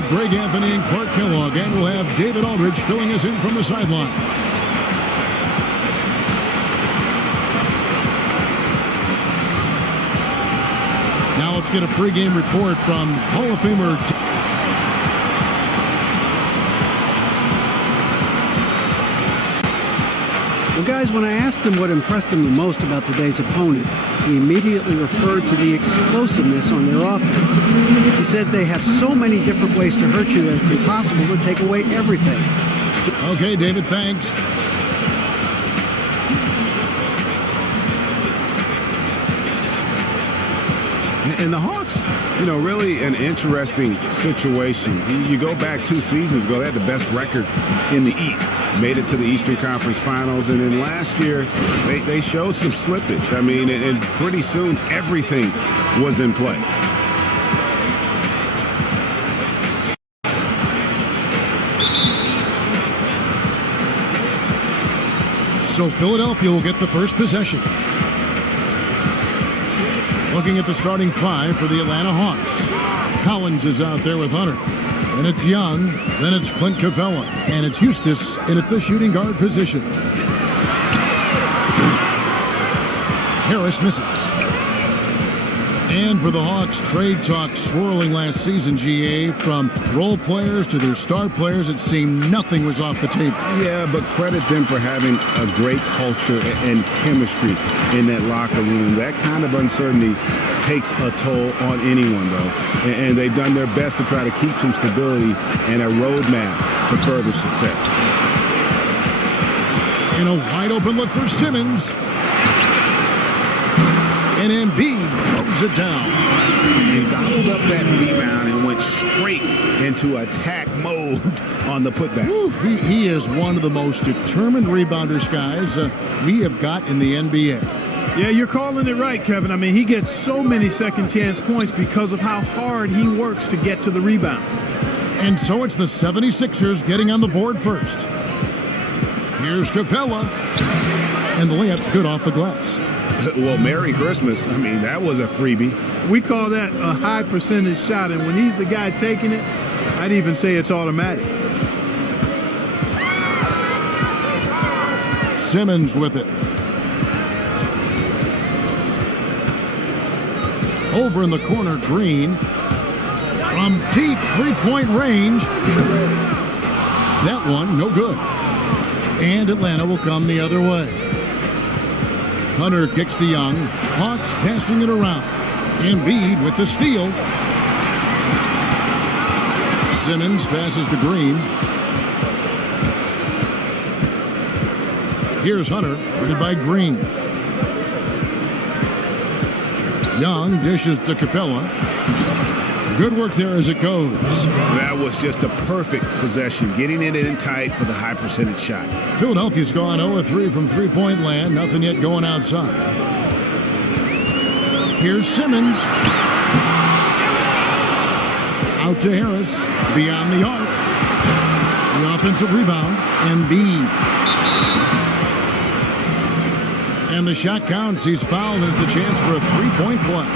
with Greg Anthony and Clark Kellogg, and we'll have David Aldridge filling us in from the sideline. Now let's get a pregame report from Hall of Famer. Well, guys, when I asked him what impressed him the most about today's opponent, he immediately referred to the explosiveness on their offense. He said they have so many different ways to hurt you that it's impossible to take away everything. Okay, David, thanks. And the Hawks, really an interesting situation. You go back 2 seasons ago, they had the best record in the East. Made it to the Eastern Conference Finals. And then last year, they showed some slippage. I mean, and pretty soon, everything was in play. So Philadelphia will get the first possession. Looking at the starting 5 for the Atlanta Hawks. Collins is out there with Hunter. And it's Young. Then it's Clint Capella. And it's Eustace in at the shooting guard position. Harris misses. And for the Hawks, trade talk swirling last season, GA. From role players to their star players, it seemed nothing was off the table. Yeah, but credit them for having a great culture and chemistry in that locker room. That kind of uncertainty takes a toll on anyone, though. And they've done their best to try to keep some stability and a roadmap to further success. In a wide open look for Simmons. And Embiid throws it down. He gobbled up that rebound and went straight into attack mode on the putback. Oof, he is one of the most determined rebounders, guys, we have got in the NBA. Yeah, you're calling it right, Kevin. I mean, he gets so many second-chance points because of how hard he works to get to the rebound. And so it's the 76ers getting on the board first. Here's Capella. And the layup's good off the glass. Well, Merry Christmas. I mean, that was a freebie. We call that a high percentage shot, and when he's the guy taking it, I'd even say it's automatic. Simmons with it. Over in the corner, Green. From deep three-point range. That one, no good. And Atlanta will come the other way. Hunter kicks to Young. Hawks passing it around. Embiid with the steal. Simmons passes to Green. Here's Hunter, guarded by Green. Young dishes to Capella. Good work there as it goes. That was just a perfect possession, getting it in tight for the high percentage shot. Philadelphia's gone 0-3 from three-point land. Nothing yet going outside. Here's Simmons. Out to Harris. Beyond the arc. The offensive rebound. Embiid. And the shot counts. He's fouled, and it's a chance for a three-point play.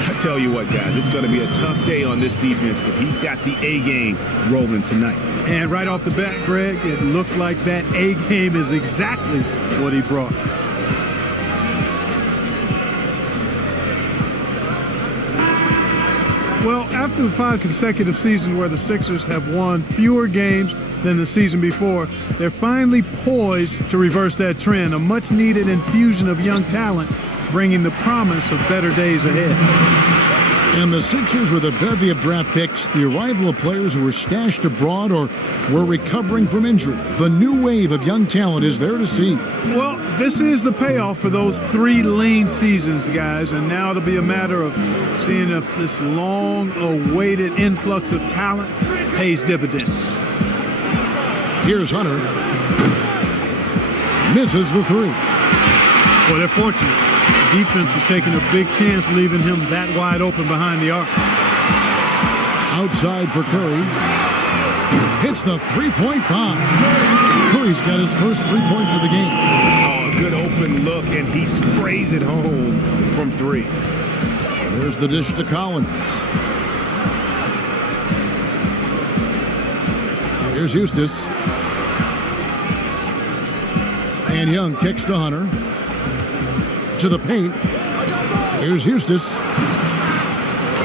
I tell you what, guys, it's going to be a tough day on this defense if he's got the A game rolling tonight. And right off the bat, Greg, it looks like that A game is exactly what he brought. Well, after the 5 consecutive seasons where the Sixers have won fewer games than the season before, they're finally poised to reverse that trend. A much-needed infusion of young talent, bringing the promise of better days ahead. And the Sixers with a bevy of draft picks, the arrival of players who were stashed abroad or were recovering from injury. The new wave of young talent is there to see. Well, this is the payoff for those 3 lean seasons, guys, and now it'll be a matter of seeing if this long-awaited influx of talent pays dividends. Here's Hunter. Misses the 3. Well, they're fortunate. The defense was taking a big chance, leaving him that wide open behind the arc. Outside for Curry. Hits the three-point bomb. Curry's got his first 3 points of the game. Oh, a good open look, and he sprays it home from 3. There's the dish to Collins. Here's Eustace. And Young kicks to Hunter. To the paint. Here's Eustace.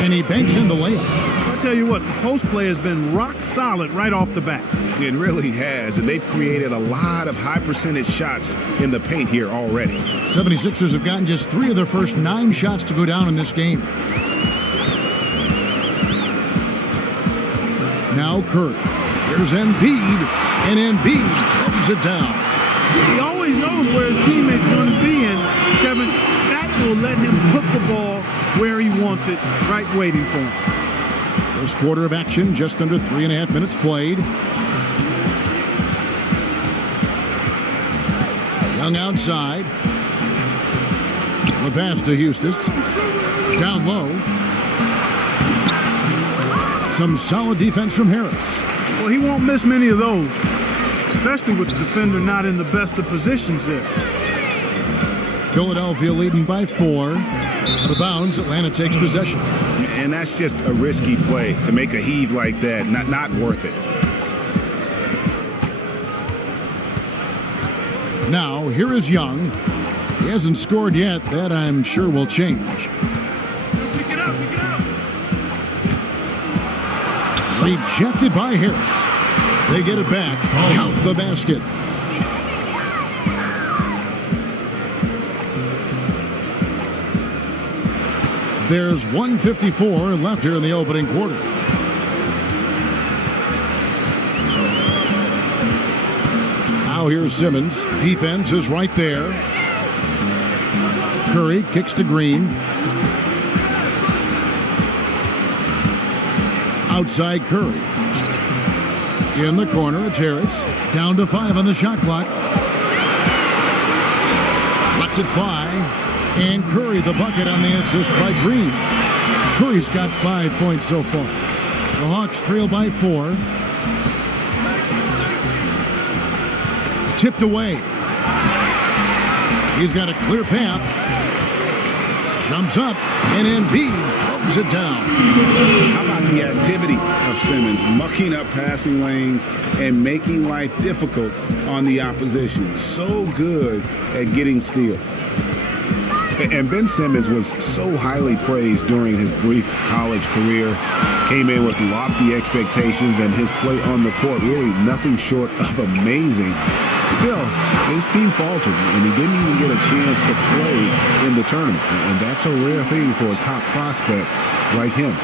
And he banks in the layup. I'll tell you what, the post play has been rock solid right off the bat. It really has, and they've created a lot of high percentage shots in the paint here already. 76ers have gotten just 3 of their first 9 shots to go down in this game. Now Curry. Here's Embiid, and Embiid throws it down. He always knows where his teammates are going to be, and Kevin, that will let him put the ball where he wants it, right waiting for him. First quarter of action, just under 3.5 minutes played. Young outside. The pass to Eustace. Down low. Some solid defense from Harris. Well, he won't miss many of those, especially with the defender not in the best of positions there. Philadelphia leading by 4. Out of bounds, Atlanta takes possession. And that's just a risky play to make a heave like that. Not worth it. Now, here is Young. He hasn't scored yet. That, I'm sure, will change. Pick it up, pick it up. Rejected by Harris. They get it back. Count the basket. There's 1:54 left here in the opening quarter. Now here's Simmons. Defense is right there. Curry kicks to Green. Outside Curry. In the corner, it's Harris. Down to 5 on the shot clock. Lets it fly. And Curry the bucket on the assist by Green. Curry's got 5 points so far. The Hawks trail by 4. Tipped away. He's got a clear path. Jumps up, and Embiid throws it down. How about the activity of Simmons, mucking up passing lanes and making life difficult on the opposition? So good at getting steals. And Ben Simmons was so highly praised during his brief college career. Came in with lofty expectations, and his play on the court really nothing short of amazing. Still, his team faltered, and he didn't even get a chance to play in the tournament. And that's a rare thing for a top prospect like him.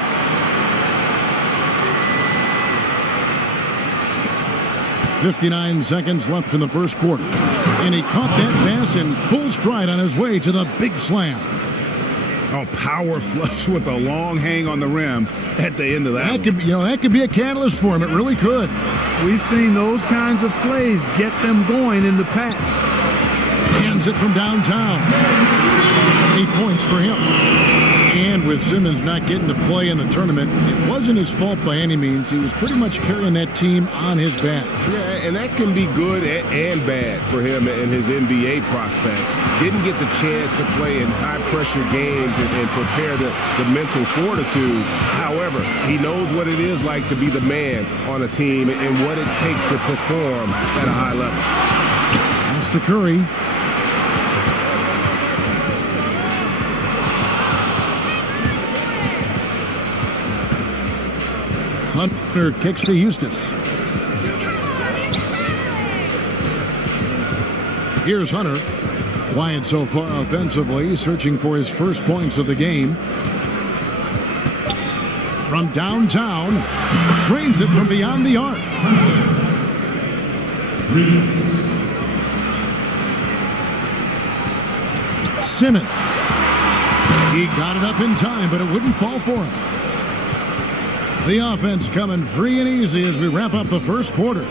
.59 seconds left in the first quarter. And he caught that pass in full stride on his way to the big slam. Oh, power flush with a long hang on the rim at the end of that. That could be a catalyst for him. It really could. We've seen those kinds of plays get them going in the past. Hands it from downtown. 8 points for him. And with Simmons not getting to play in the tournament, it wasn't his fault by any means. He was pretty much carrying that team on his back. Yeah, and that can be good and bad for him and his NBA prospects. Didn't get the chance to play in high-pressure games and prepare the mental fortitude. However, he knows what it is like to be the man on a team and what it takes to perform at a high level. Pass to Curry. Hunter kicks to Eustace. Here's Hunter. Quiet so far offensively, searching for his first points of the game. From downtown, drains it from beyond the arc. Simmons. He got it up in time, but it wouldn't fall for him. The offense coming free and easy as we wrap up the first quarter.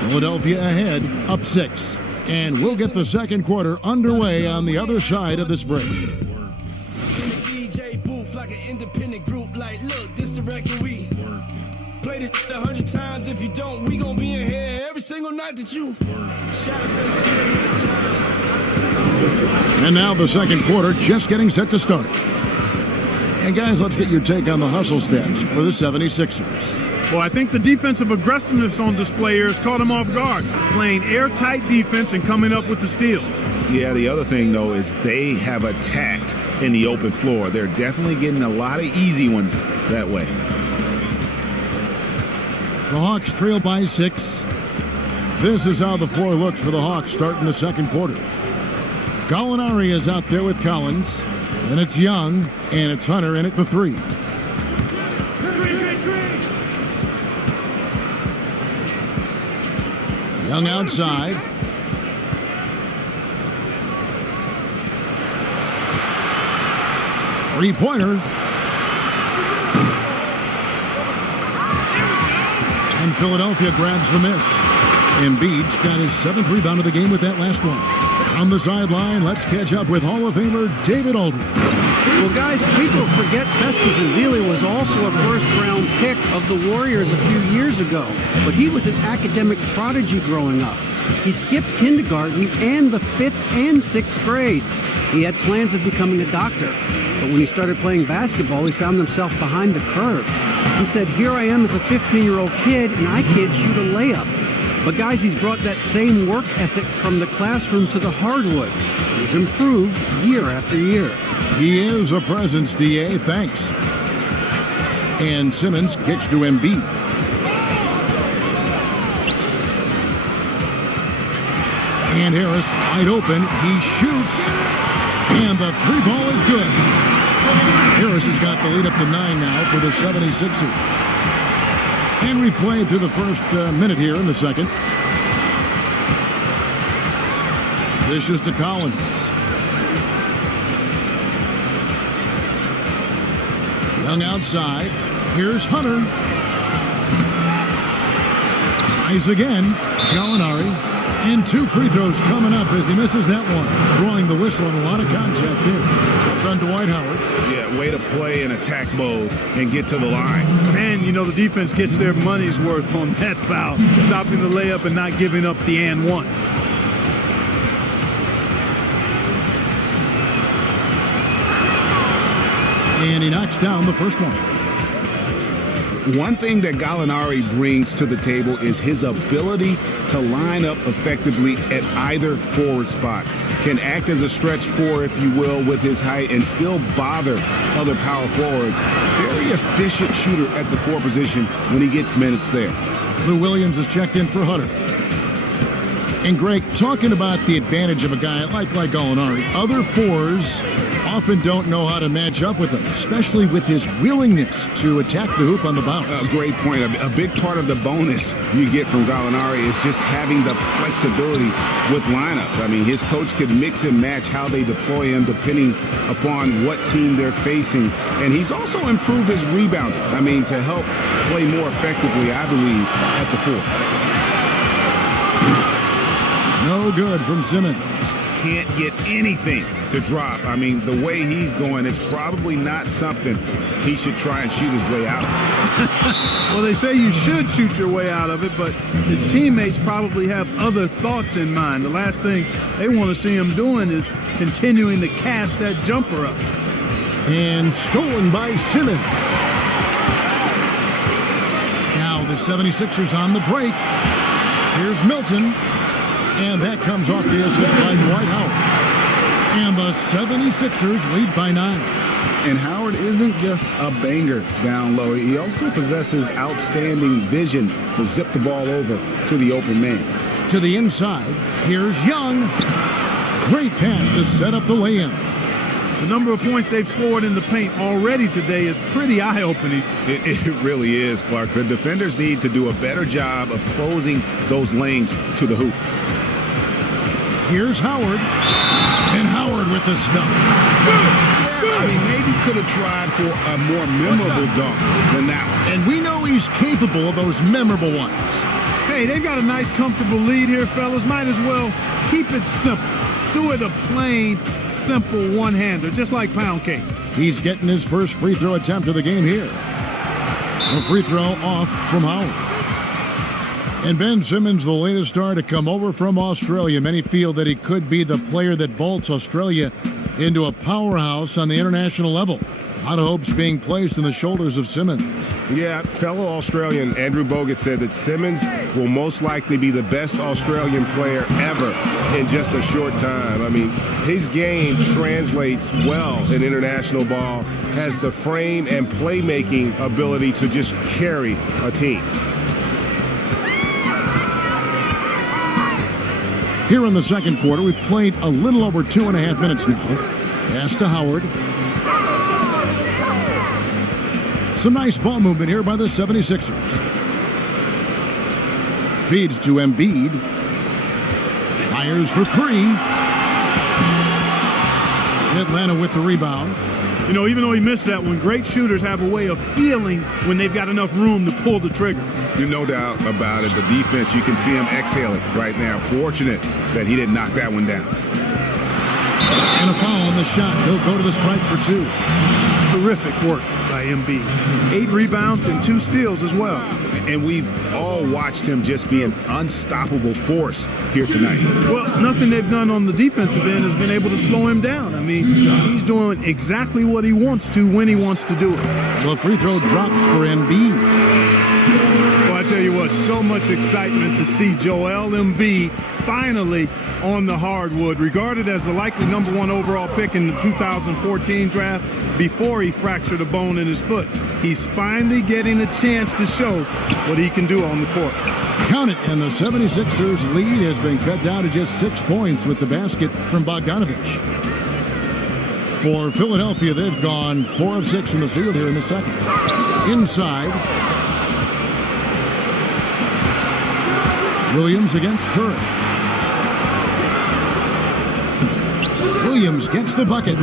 Philadelphia ahead, up 6. And we'll get the second quarter underway on the other side of this break. DJ booth like an independent group, like, look, this the record we played it 100 times. If you don't, we gonna be in here every single night that you shout it to the. And now the second quarter just getting set to start. And guys, let's get your take on the hustle stats for the 76ers. Well, I think the defensive aggressiveness on display here has caught him off guard, playing airtight defense and coming up with the steals. Yeah, the other thing, though, is they have attacked in the open floor. They're definitely getting a lot of easy ones that way. The Hawks trail by 6. This is how the floor looks for the Hawks starting the second quarter. Gallinari is out there with Collins, and it's Young, and it's Hunter in at the 3. Young outside. Three-pointer. And Philadelphia grabs the miss. Embiid's got his 7th rebound of the game with that last one. On the sideline, let's catch up with Hall of Famer David Aldridge. Well, guys, people forget Festus Ezeli was also a first-round pick of the Warriors a few years ago, but he was an academic prodigy growing up. He skipped kindergarten and the 5th and 6th grades. He had plans of becoming a doctor, but when he started playing basketball, he found himself behind the curve. He said, "Here I am as a 15-year-old kid, and I can't shoot a layup." But guys, he's brought that same work ethic from the classroom to the hardwood. He's improved year after year. He is a presence, DA. Thanks. And Simmons kicks to Embiid. And Harris wide open. He shoots. And the 3-ball is good. Harris has got the lead up to 9 now for the 76ers. And we played through the first minute here in the second. This is to Collins. Young outside. Here's Hunter. Tries again. Gallinari. And 2 free throws coming up as he misses that one. Drawing the whistle and a lot of contact there. It's on Dwight Howard. Yeah, way to play in attack mode and get to the line. And, you know, the defense gets their money's worth on that foul, stopping the layup and not giving up the and one. And he knocks down the first one. One thing that Gallinari brings to the table is his ability to line up effectively at either forward spot. Can act as a stretch 4, if you will, with his height and still bother other power forwards. Very efficient shooter at the 4 position when he gets minutes there. Lou Williams is checked in for Hunter. And Greg, talking about the advantage of a guy like Gallinari, other 4s often don't know how to match up with him, especially with his willingness to attack the hoop on the bounce. A great point. A big part of the bonus you get from Gallinari is just having the flexibility with lineups. I mean, his coach could mix and match how they deploy him depending upon what team they're facing. And he's also improved his rebounding. I mean, to help play more effectively, I believe, at the 4. No good from Simmons. Can't get anything to drop. I mean, the way he's going, it's probably not something he should try and shoot his way out of. Well, they say you should shoot your way out of it, but his teammates probably have other thoughts in mind. The last thing they want to see him doing is continuing to cast that jumper up. And stolen by Simmons. Now the 76ers on the break. Here's Milton. And that comes off the assist by Dwight Howard. And the 76ers lead by 9. And Howard isn't just a banger down low. He also possesses outstanding vision to zip the ball over to the open man. To the inside, here's Young. Great pass to set up the lay-in. The number of points they've scored in the paint already today is pretty eye-opening. It really is, Clark. The defenders need to do a better job of closing those lanes to the hoop. Here's Howard. And Howard with the stuff. I mean, maybe could have tried for a more memorable dunk than that one. And we know he's capable of those memorable ones. Hey, they've got a nice, comfortable lead here, fellas. Might as well keep it simple. Do it a plain, simple one-hander, just like pound cake. He's getting his first free throw attempt of the game here. A free throw off from Howard. And Ben Simmons, the latest star to come over from Australia. Many feel that he could be the player that vaults Australia into a powerhouse on the international level. A lot of hopes being placed in the shoulders of Simmons. Yeah, fellow Australian Andrew Bogut said that Simmons will most likely be the best Australian player ever in just a short time. I mean, his game translates well in international ball, has the frame and playmaking ability to just carry a team. Here in the second quarter, we've played a little over 2.5 minutes now. Pass to Howard. Some nice ball movement here by the 76ers. Feeds to Embiid. Fires for three. Atlanta with the rebound. You know, even though he missed that one, great shooters have a way of feeling when they've got enough room to pull the trigger. There's no doubt about it. The defense, you can see him exhaling right now. Fortunate that he didn't knock that one down. And a foul on the shot. He'll go to the stripe for two. Terrific work by Embiid. 8 rebounds and 2 steals as well. And we've all watched him just be an unstoppable force here tonight. Well, nothing they've done on the defensive end has been able to slow him down. I mean, he's doing exactly what he wants to when he wants to do it. Well, free throw drops for Embiid. Well, I tell you what, so much excitement to see Joel Embiid finally on the hardwood, regarded as the likely #1 overall pick in the 2014 draft before he fractured a bone in his foot. He's finally getting a chance to show what he can do on the court. Count it, and the 76ers lead has been cut down to just 6 points with the basket from Bogdanovich. For Philadelphia, they've gone 4 of 6 from the field here in the second. Inside. Williams against Curry. Williams gets the bucket.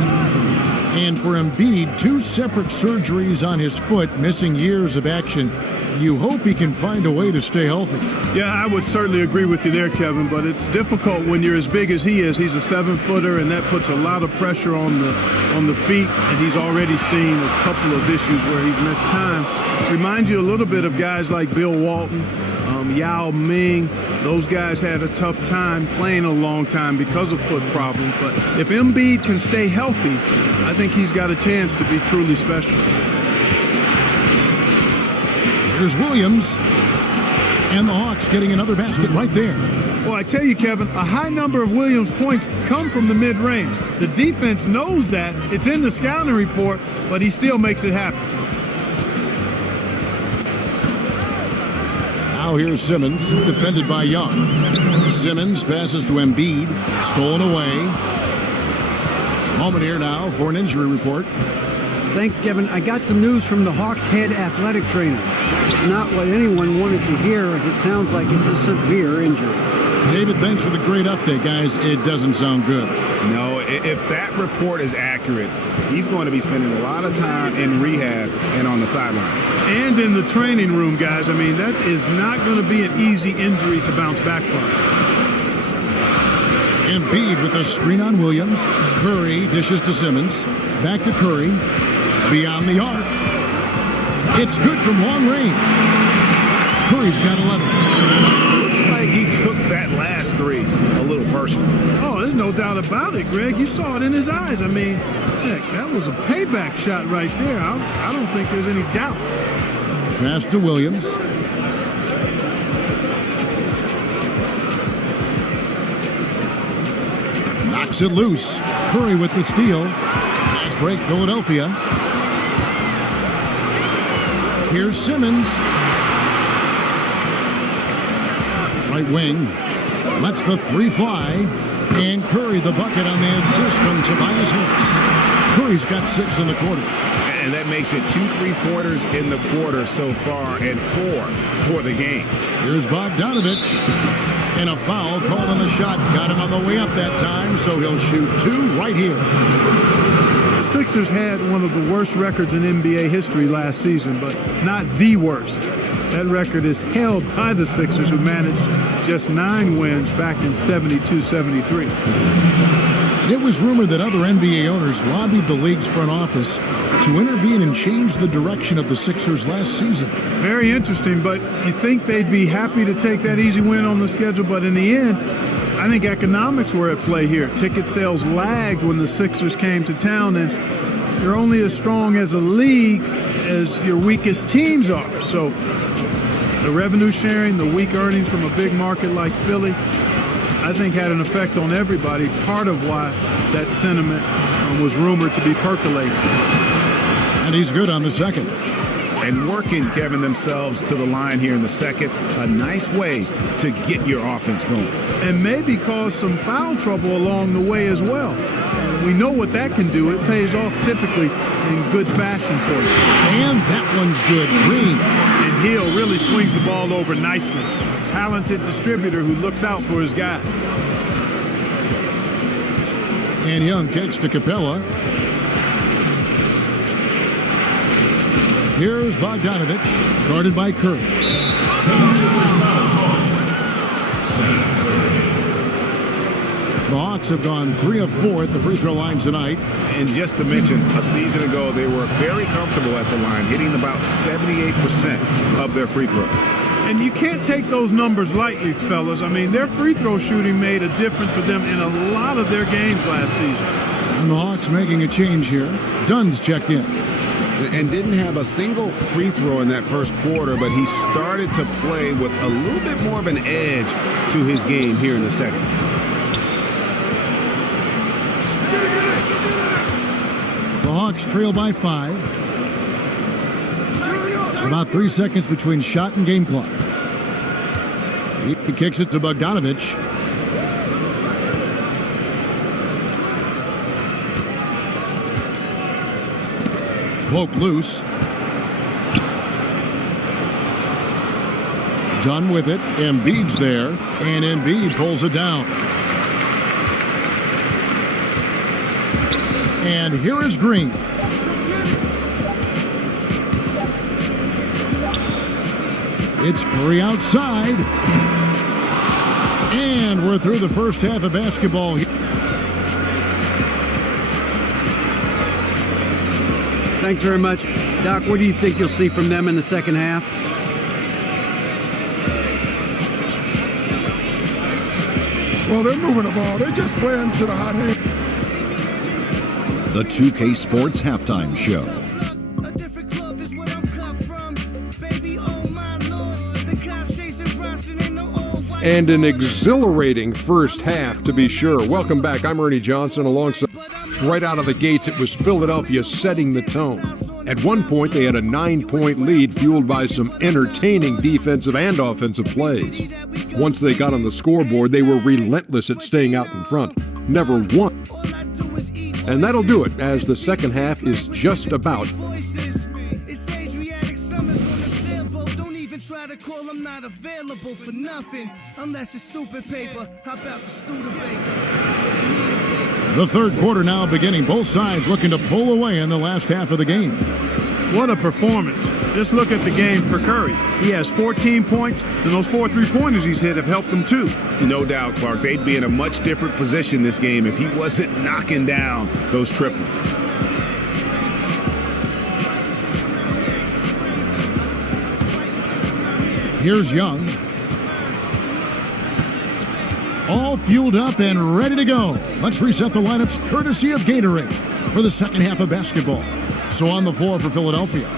And for Embiid, 2 separate surgeries on his foot, missing years of action. You hope he can find a way to stay healthy. Yeah, I would certainly agree with you there, Kevin, but it's difficult when you're as big as he is. He's a 7-footer, and that puts a lot of pressure on the feet, and he's already seen a couple of issues where he's missed time. Reminds you a little bit of guys like Bill Walton, Yao Ming. Those guys had a tough time playing a long time because of foot problems. But if Embiid can stay healthy, I think he's got a chance to be truly special. Here's Williams. And the Hawks getting another basket right there. Well, I tell you, Kevin, a high number of Williams' points come from the mid-range. The defense knows that. It's in the scouting report, but he still makes it happen. Now here's Simmons, defended by Young. Simmons passes to Embiid, stolen away. Moment here now for an injury report. Thanks, Kevin. I got some news from the Hawks head athletic trainer. It's not what anyone wanted to hear, as it sounds like it's a severe injury. David, thanks for the great update, guys. It doesn't sound good. No, if that report is accurate, he's going to be spending a lot of time in rehab and on the sideline. And in the training room, guys. I mean, that is not going to be an easy injury to bounce back from. Embiid with a screen on Williams. Curry dishes to Simmons. Back to Curry. Beyond the arc. It's good from long range. Curry's got 11. Looks like he took that last 3 a little personal. Oh, there's no doubt about it, Greg. You saw it in his eyes. I mean, heck, that was a payback shot right there. I don't think there's any doubt. Pass to Williams. Knocks it loose. Curry with the steal. Fast break, Philadelphia. Here's Simmons. Right wing. Lets the 3 fly. And Curry the bucket on the assist from Tobias Harris. Curry's got 6 in the quarter. And that makes it 2 3-pointers in the quarter so far and 4 for the game. Here's Bogdanovich. And a foul called on the shot. Got him on the way up that time, so he'll shoot 2 right here. The Sixers had one of the worst records in NBA history last season, but not the worst. That record is held by the Sixers, who managed just 9 wins back in 72-73. It was rumored that other NBA owners lobbied the league's front office to intervene and change the direction of the Sixers last season. Very interesting, but you think they'd be happy to take that easy win on the schedule, but in the end, I think economics were at play here. Ticket sales lagged when the Sixers came to town, and you're only as strong as a league as your weakest teams are. So the revenue sharing, the weak earnings from a big market like Philly, I think had an effect on everybody. Part of why that sentiment was rumored to be percolating. And he's good on the second. And working, Kevin, themselves to the line here in the second. A nice way to get your offense going. And maybe cause some foul trouble along the way as well. We know what that can do. It pays off typically in good fashion for you. And that one's good. Green. And Hill really swings the ball over nicely. Talented distributor who looks out for his guys. And Young kicks to Capella. Here's Bogdanovich, guarded by Curry. The Hawks have gone 3 of 4 at the free throw line tonight. And just to mention, a season ago, they were very comfortable at the line, hitting about 78% of their free throws. And you can't take those numbers lightly, fellas. I mean, their free throw shooting made a difference for them in a lot of their games last season. And the Hawks making a change here. Dunn's checked in. And didn't have a single free throw in that first quarter, but he started to play with a little bit more of an edge to his game here in the second. The Hawks trail by 5. About 3 seconds between shot and game clock. He kicks it to Bogdanovich. Poke loose. Dunn with it. Embiid's there. And Embiid pulls it down. And here is Green. It's Curry outside. And we're through the first half of basketball. Thanks very much. Doc, what do you think you'll see from them in the second half? Well, they're moving the ball. They're just playing to the hot hand. The 2K Sports Halftime Show. And an exhilarating first half, to be sure. Welcome back. I'm Ernie Johnson. Alongside, right out of the gates, it was Philadelphia setting the tone. At one point, they had a 9-point lead fueled by some entertaining defensive and offensive plays. Once they got on the scoreboard, they were relentless at staying out in front. Never won. And that'll do it, as the second half is just about. Try to call, I'm not available for nothing unless it's stupid paper. How about the Studebaker? The third quarter now beginning. Both sides looking to pull away in the last half of the game. What a performance. Just look at the game for Curry. He has 14 points, and those 4 3-pointers he's hit have helped him too. No doubt, Clark. They'd be in a much different position this game if he wasn't knocking down those triples. Here's Young. All fueled up and ready to go. Let's reset the lineups courtesy of Gatorade for the second half of basketball. So on the floor for Philadelphia,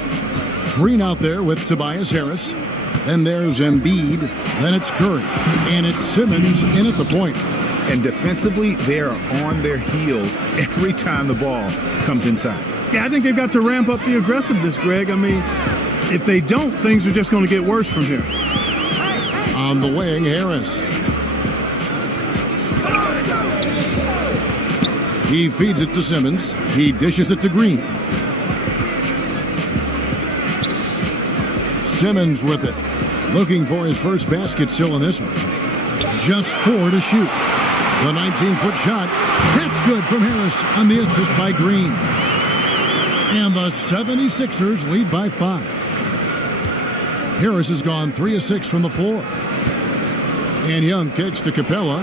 Green out there with Tobias Harris. Then there's Embiid. Then it's Curry. And it's Simmons in at the point. And defensively, they are on their heels every time the ball comes inside. Yeah, I think they've got to ramp up the aggressiveness, Greg. I mean, if they don't, things are just going to get worse from here. On the wing, Harris. He feeds it to Simmons. He dishes it to Green. Simmons with it. Looking for his first basket still in this one. Just 4 to shoot. The 19-foot shot. That's good from Harris on the assist by Green. And the 76ers lead by 5. Harris has gone 3 of 6 from the floor. And Young kicks to Capella.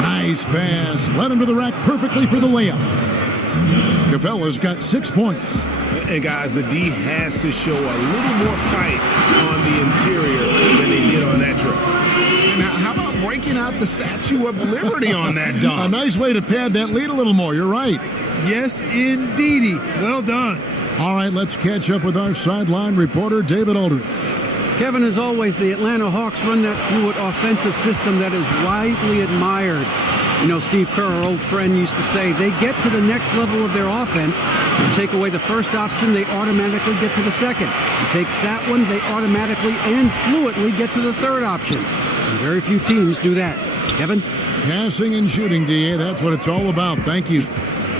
Nice pass. Led him to the rack perfectly for the layup. Capella's got 6 points. And guys, the D has to show a little more fight on the interior than they did on that trip. Now, how about breaking out the Statue of Liberty on that dunk? A nice way to pad that lead a little more. You're right. Yes, indeedy. Well done. All right, let's catch up with our sideline reporter, David Aldridge. Kevin, as always, the Atlanta Hawks run that fluid offensive system that is widely admired. You know, Steve Kerr, our old friend, used to say they get to the next level of their offense. You take away the first option, they automatically get to the second. You take that one, they automatically and fluidly get to the third option. And very few teams do that. Kevin? Passing and shooting, DA, that's what it's all about. Thank you.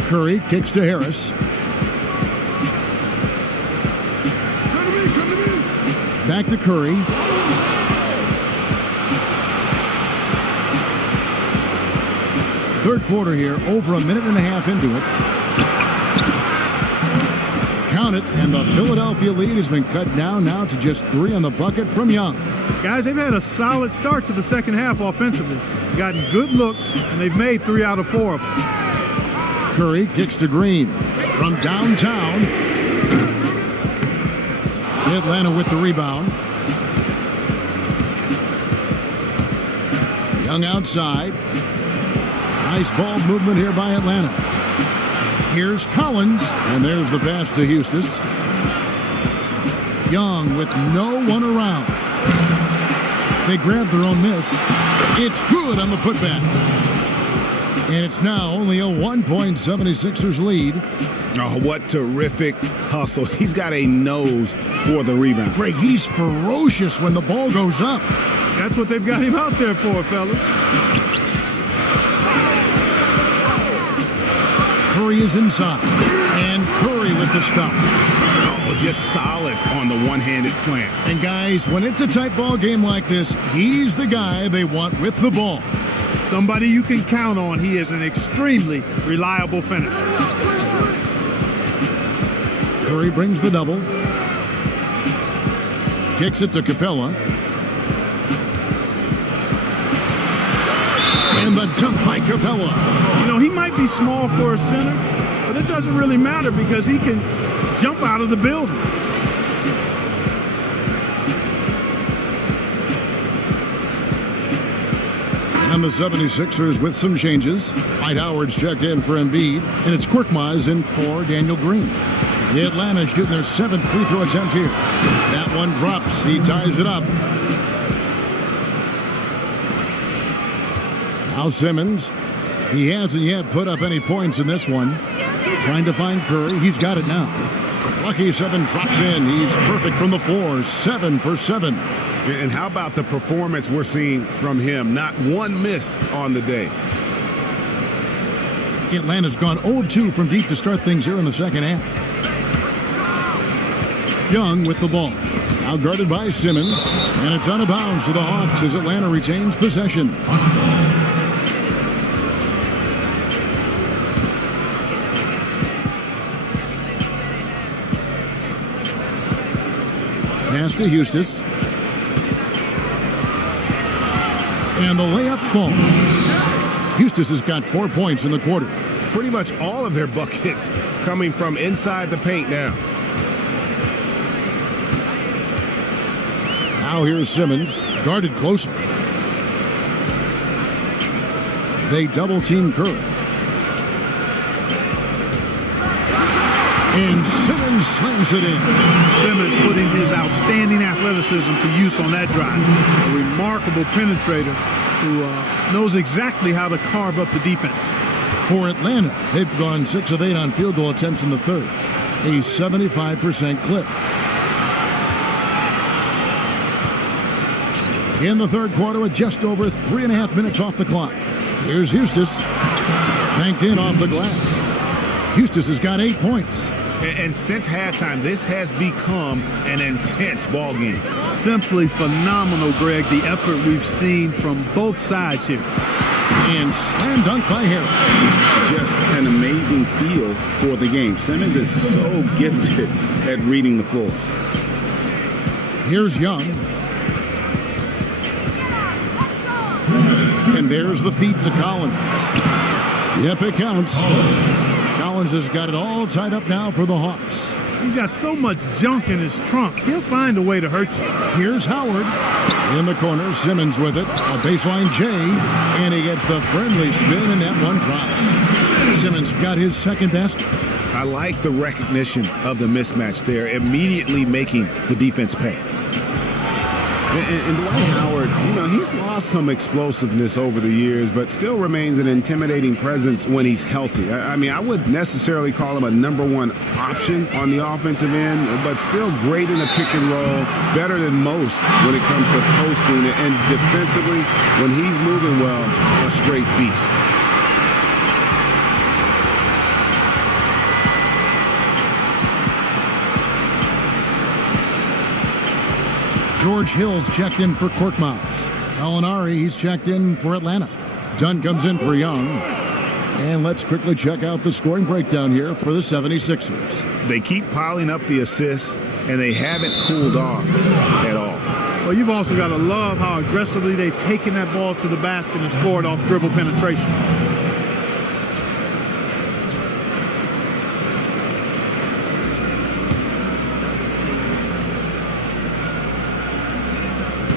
Curry kicks to Harris. Back to Curry. Third quarter here, over a minute and a half into it. Count it, and the Philadelphia lead has been cut down now to just 3 on the bucket from Young. Guys, they've had a solid start to the second half offensively. Gotten good looks, and they've made 3 out of 4 of them. Curry kicks to Green from downtown. Atlanta with the rebound. Young outside. Nice ball movement here by Atlanta. Here's Collins, and there's the pass to Eustace. Young with no one around. They grab their own miss. It's good on the putback. And it's now only a 1-point 76ers lead. Oh, what terrific hustle. He's got a nose for the rebound. Greg, he's ferocious when the ball goes up. That's what they've got him out there for, fellas. Curry is inside. And Curry with the stop. Oh, just solid on the one-handed slam. And guys, when it's a tight ball game like this, he's the guy they want with the ball. Somebody you can count on. He is an extremely reliable finisher. Curry brings the double. Kicks it to Capella. And the dunk by Capella. You know, he might be small for a center, but it doesn't really matter because he can jump out of the building. And the 76ers with some changes. Dwight Howard's checked in for Embiid, and it's Korkmaz in for Daniel Green. The Atlanta shooting their 7th free throw attempt here. That one drops. He ties it up. Now Simmons. He hasn't yet put up any points in this one. Trying to find Curry. He's got it now. Lucky 7 drops in. He's perfect from the floor. 7 for 7. And how about the performance we're seeing from him? Not one miss on the day. Atlanta's gone 0 of 2 from deep to start things here in the second half. Young with the ball. Now guarded by Simmons. And it's out of bounds to the Hawks as Atlanta retains possession. Pass to Eustace. And the layup falls. Eustace has got 4 points in the quarter. Pretty much all of their buckets coming from inside the paint now. Now here's Simmons, guarded closer. They double-team Curry. And Simmons slams it in. Simmons putting his outstanding athleticism to use on that drive. A remarkable penetrator who knows exactly how to carve up the defense. For Atlanta, they've gone 6 of 8 on field goal attempts in the third. A 75% clip. In the third quarter with just over 3.5 minutes off the clock. Here's Eustace. Banked in off the glass. Eustace has got 8 points. And since halftime, this has become an intense ball game. Simply phenomenal, Greg, the effort we've seen from both sides here. And slam dunk by Harris. Just an amazing feel for the game. Simmons is so gifted at reading the floor. Here's Young. And there's the feed to Collins. Yep, it counts. Collins has got it all tied up now for the Hawks. He's got so much junk in his trunk. He'll find a way to hurt you. Here's Howard in the corner. Simmons with it. A baseline J, and he gets the friendly spin, and that one drops. Simmons got his second basket. I like the recognition of the mismatch there, immediately making the defense pay. And Dwight Howard, he's lost some explosiveness over the years, but still remains an intimidating presence when he's healthy. I mean, I wouldn't necessarily call him a number one option on the offensive end, but still great in a pick and roll, better than most when it comes to posting. And defensively, when he's moving well, a straight beast. George Hill's checked in for Korkmaz. Gallinari, he's checked in for Atlanta. Dunn comes in for Young. And let's quickly check out the scoring breakdown here for the 76ers. They keep piling up the assists, and they haven't cooled off at all. Well, you've also got to love how aggressively they've taken that ball to the basket and scored off dribble penetration.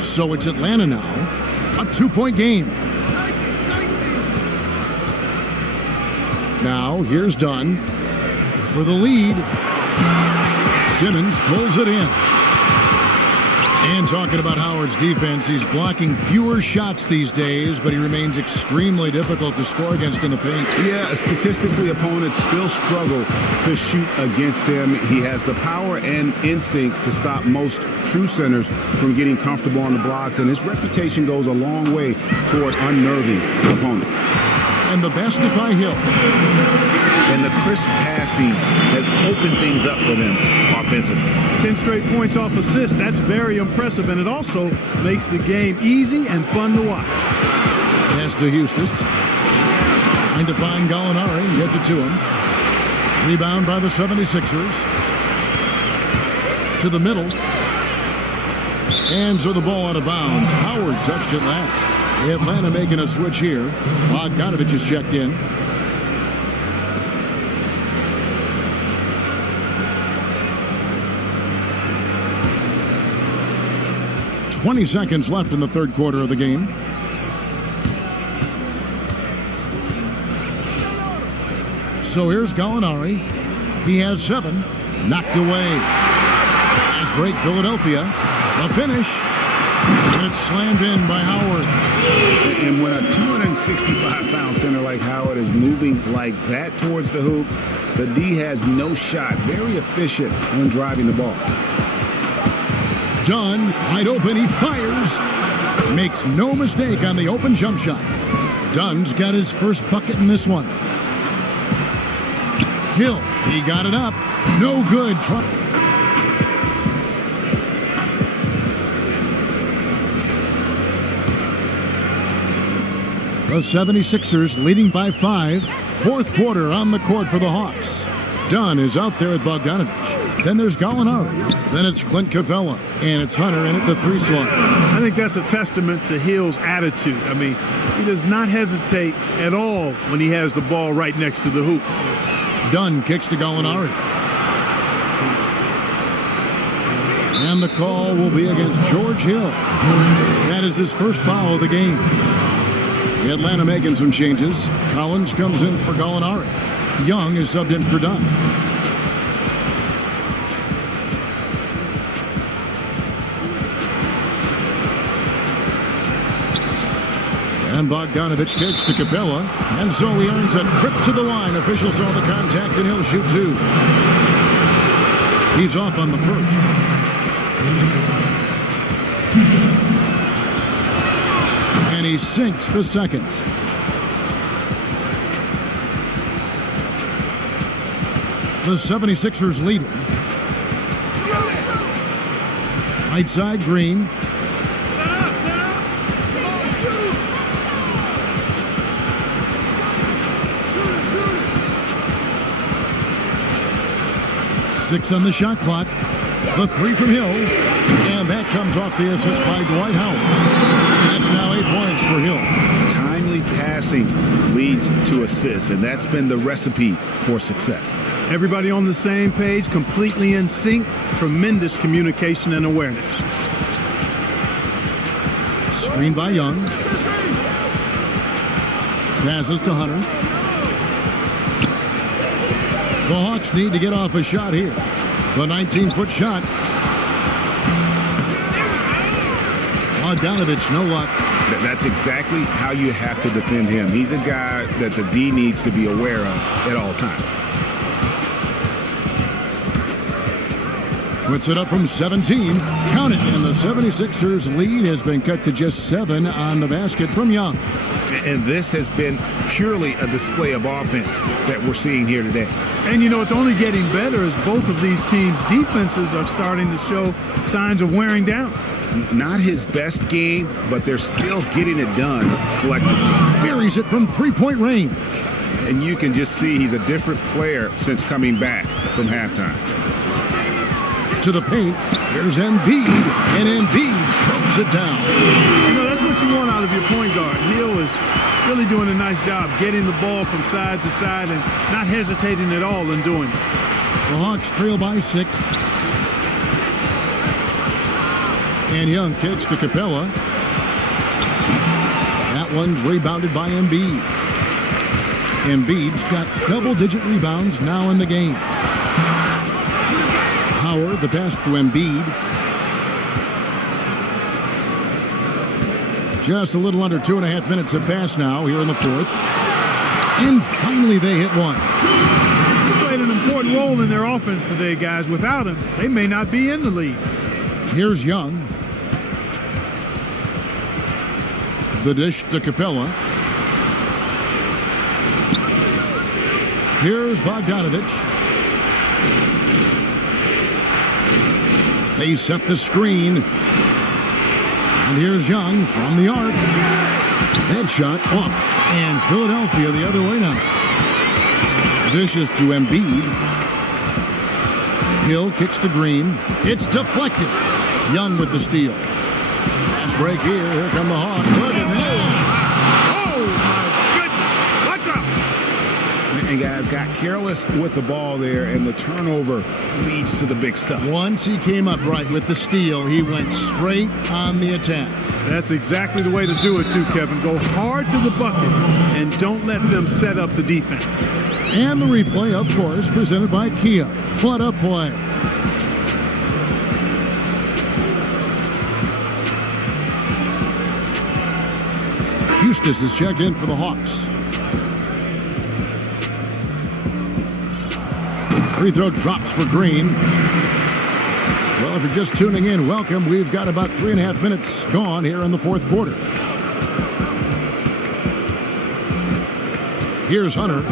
So it's Atlanta now, a 2-point game. Now here's Dunn for the lead. Simmons pulls it in. And talking about Howard's defense, he's blocking fewer shots these days, but he remains extremely difficult to score against in the paint. Yeah, statistically, opponents still struggle to shoot against him. He has the power and instincts to stop most true centers from getting comfortable on the blocks, and his reputation goes a long way toward unnerving opponents. And the basket by Hill. And the crisp passing has opened things up for them offensively. 10 straight points off assists. That's very impressive, and it also makes the game easy and fun to watch. Pass to Eustis. Trying to find Gallinari. Gets it to him. Rebound by the 76ers. To the middle. And so the ball out of bounds. Howard touched it last. Atlanta making a switch here. Bogdanovich is checked in. .20 seconds left in the third quarter of the game. So here's Gallinari. He has 7. Knocked away. Fast break, Philadelphia. The finish. It's slammed in by Howard. And when a 265-pound center like Howard is moving like that towards the hoop, the D has no shot. Very efficient when driving the ball. Dunn, wide open, he fires. Makes no mistake on the open jump shot. Dunn's got his first bucket in this one. Hill, he got it up. No good. The 76ers leading by 5. Fourth quarter on the court for the Hawks. Dunn is out there with Bogdanovich. Then there's Gallinari. Then it's Clint Capella. And it's Hunter in at the 3 slot. I think that's a testament to Hill's attitude. I mean, he does not hesitate at all when he has the ball right next to the hoop. Dunn kicks to Gallinari. And the call will be against George Hill. That is his first foul of the game. Atlanta making some changes. Collins comes in for Gallinari. Young is subbed in for Dunn. And Bogdanovich kicks to Capella. And so he earns a trip to the line. Officials saw the contact and he'll shoot 2. He's off on the first. And he sinks the second. The 76ers lead. Right side, Green. Six on the shot clock. The 3 from Hill. And that comes off the assist by Dwight Howard. That's now 8 points for Hill. Timely Quality passing leads to assists, and that's been the recipe for success. Everybody on the same page, completely in sync, tremendous communication and awareness. Screen by Young. Passes to Hunter. The Hawks need to get off a shot here. The 19-foot shot. Bogdanovich, no luck. That's exactly how you have to defend him. He's a guy that the D needs to be aware of at all times. Puts it up from 17. Count it. And the 76ers lead has been cut to just 7 on the basket from Young. And this has been purely a display of offense that we're seeing here today. And, it's only getting better as both of these teams' defenses are starting to show signs of wearing down. Not his best game, but they're still getting it done collectively. Buries it from three-point range. And you can just see he's a different player since coming back from halftime. To the paint. Here's Embiid, and Embiid throws it down. That's what you want out of your point guard. Hill is really doing a nice job getting the ball from side to side and not hesitating at all in doing it. The Hawks trail by 6. And Young kicks to Capella. That one's rebounded by Embiid. Embiid's got double-digit rebounds now in the game. Howard, the pass to Embiid. Just a little under 2.5 minutes have passed now here in the fourth. And finally they hit one. He played an important role in their offense today, guys. Without him, they may not be in the league. Here's Young. The dish to Capella. Here's Bogdanovich. They set the screen. And here's Young from the arc. That shot off. And Philadelphia the other way now. Dishes to Embiid. Hill kicks to Green. It's deflected. Young with the steal. Fast break here. Here come the Hawks. Look at that. Oh, my goodness. Watch out. And guys got careless with the ball there, and the turnover leads to the big stuff. Once he came up right with the steal, he went straight on the attack. That's exactly the way to do it, too, Kevin. Go hard to the bucket and don't let them set up the defense. And the replay, of course, presented by Kia. What a play. Eustace is checked in for the Hawks. Free throw drops for Green. Well, if you're just tuning in, welcome. We've got about 3.5 minutes gone here in the fourth quarter. Here's Hunter.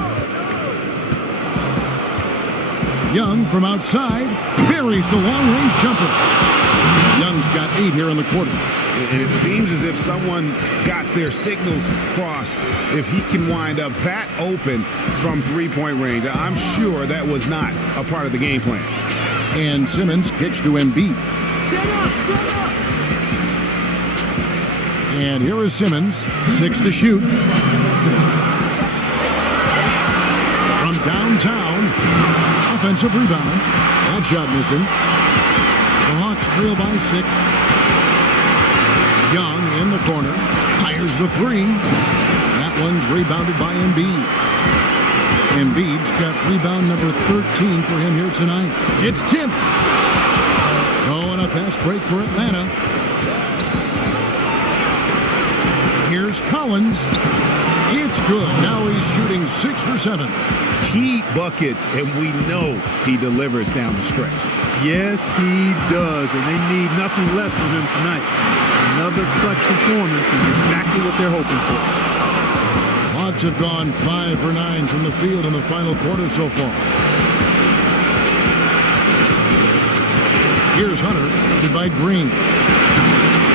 Young from outside buries the long-range jumper. Young's got 8 here in the quarter. And it seems as if someone got their signals crossed. If he can wind up that open from three-point range, I'm sure that was not a part of the game plan. And Simmons kicks to Embiid. And here is Simmons, 6 to shoot. From downtown, offensive rebound. That shot missing. The Hawks trail by 6. Young in the corner, fires the 3. That one's rebounded by Embiid. Embiid's got rebound number 13 for him here tonight. It's tipped. Oh, and a fast break for Atlanta. Here's Collins. It's good. Now he's shooting 6 for 7. Key buckets, and we know he delivers down the stretch. Yes, he does, and they need nothing less from him tonight. Another clutch performance is exactly what they're hoping for. Hawks have gone 5 for 9 from the field in the final quarter so far. Here's Hunter, led by Green.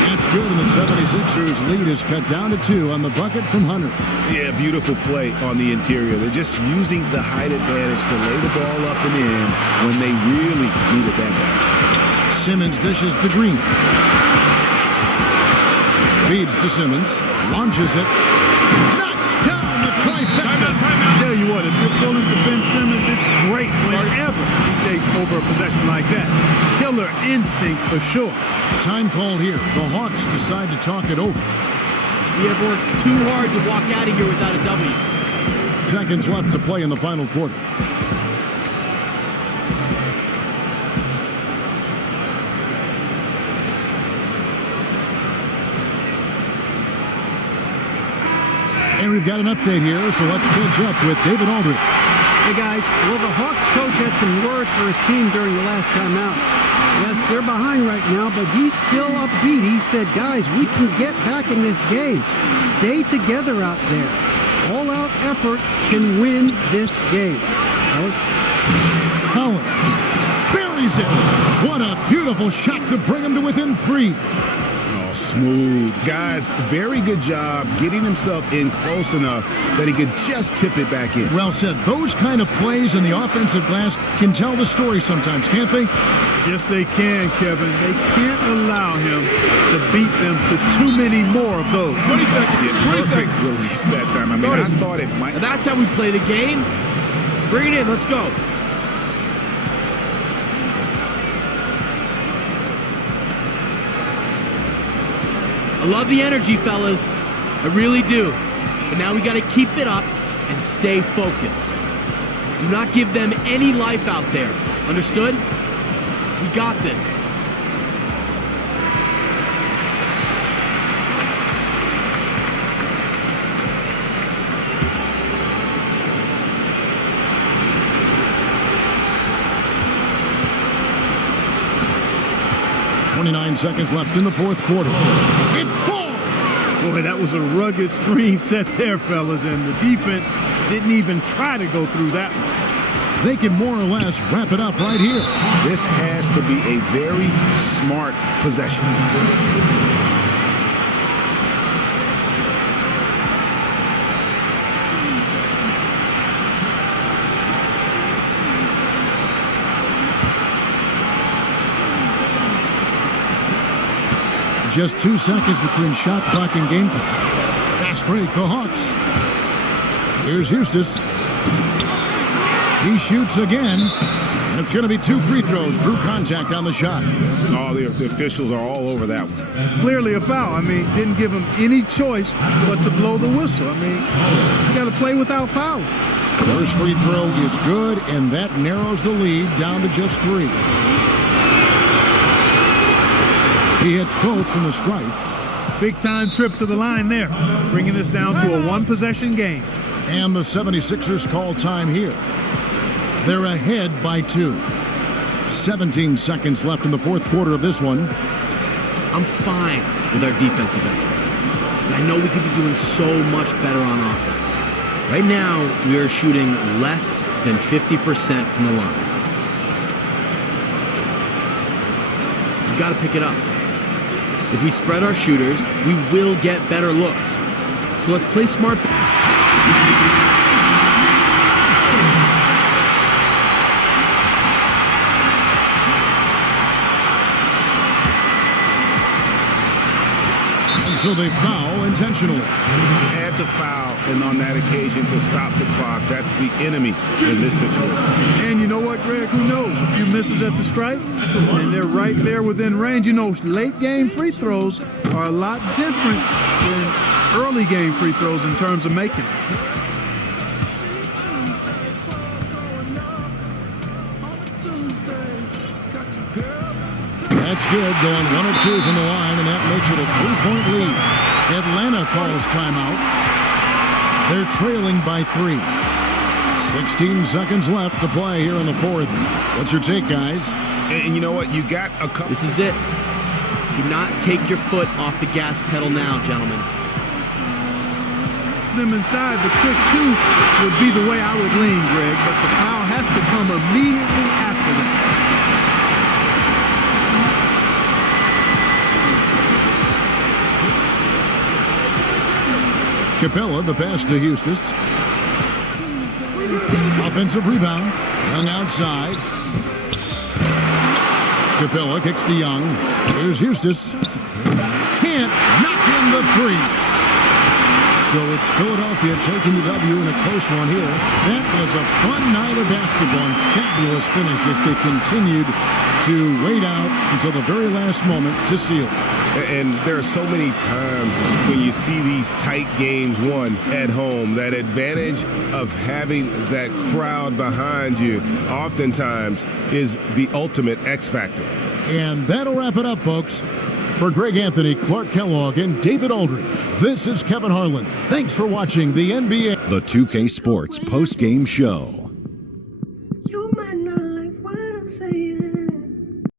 That's good, and the 76ers lead is cut down to 2 on the bucket from Hunter. Yeah, beautiful play on the interior. They're just using the height advantage to lay the ball up and in when they really needed that basket. Simmons dishes to Green. Feeds to Simmons. Launches it. but if you're pulling for Ben Simmons, it's great whenever he takes over a possession like that. Killer instinct for sure. Time called here. The Hawks decide to talk it over. We have worked too hard to walk out of here without a W. Seconds left to play in the final quarter. And we've got an update here, so let's catch up with David Aldridge. Hey guys, well, the Hawks coach had some words for his team during the last time out. Yes, they're behind right now, but he's still upbeat. He said, guys, we can get back in this game. Stay together out there. All-out effort can win this game. Collins buries it. What a beautiful shot to bring him to within 3. Smooth. Guys, very good job getting himself in close enough that he could just tip it back in. Well said. Those kind of plays in the offensive glass can tell the story sometimes, can't they? Yes, they can, Kevin. They can't allow him to beat them to too many more of those. 20 seconds. Perfect release that time. I mean, I thought it might. That's how we play the game. Bring it in. Let's go. I love the energy, fellas. I really do. But now we got to keep it up and stay focused. Do not give them any life out there. Understood? We got this. .29 seconds left in the fourth quarter. It falls! Boy, that was a rugged screen set there, fellas, and the defense didn't even try to go through that one. They can more or less wrap it up right here. This has to be a very smart possession. Just 2 seconds between shot clock and game clock. Fast break, the Hawks. Here's Eustace. He shoots again, and it's going to be 2 free throws. Drew contact on the shot. Oh, the officials are all over that one. Clearly a foul. I mean, didn't give him any choice but to blow the whistle. I mean, you got to play without fouling. First free throw is good, and that narrows the lead down to just 3. He hits both from the stripe. Big time trip to the line there, bringing us down to a 1-possession game. And the 76ers call time here. They're ahead by 2. 17 seconds left in the fourth quarter of this one. I'm fine with our defensive effort. And I know we could be doing so much better on offense. Right now, we are shooting less than 50% from the line. We got to pick it up. If we spread our shooters, we will get better looks. So let's play smart. And so they foul intentionally. Had to foul, and on that occasion to stop the clock. That's the enemy in this situation. And you know what, Greg? Who knows? A few misses at the stripe, and they're right there within range. You know, late game free throws are a lot different than early game free throws in terms of making it. That's good, going 1 or 2 from the line, and that makes it a 3-point lead. Atlanta calls timeout. They're trailing by 3. 16 seconds left to play here in the fourth. What's your take, guys? And you know what? You got a couple. This is it. Do not take your foot off the gas pedal now, gentlemen. Them inside, the quick 2 would be the way I would lean, Greg, but the foul has to come immediately after that. Capella, the pass to Eustace. Offensive rebound. Young outside. Capella kicks to Young. Here's Eustace. Can't knock in the 3. So it's Philadelphia taking the W in a close one here. That was a fun night of basketball and fabulous finish as they continued to wait out until the very last moment to seal. And there are so many times when you see these tight games won at home, that advantage of having that crowd behind you oftentimes is the ultimate X factor. And that'll wrap it up, folks. For Greg Anthony, Clark Kellogg, and David Aldridge, this is Kevin Harlan. Thanks for watching the NBA. The 2K Sports post-game show. You might not like what I'm saying.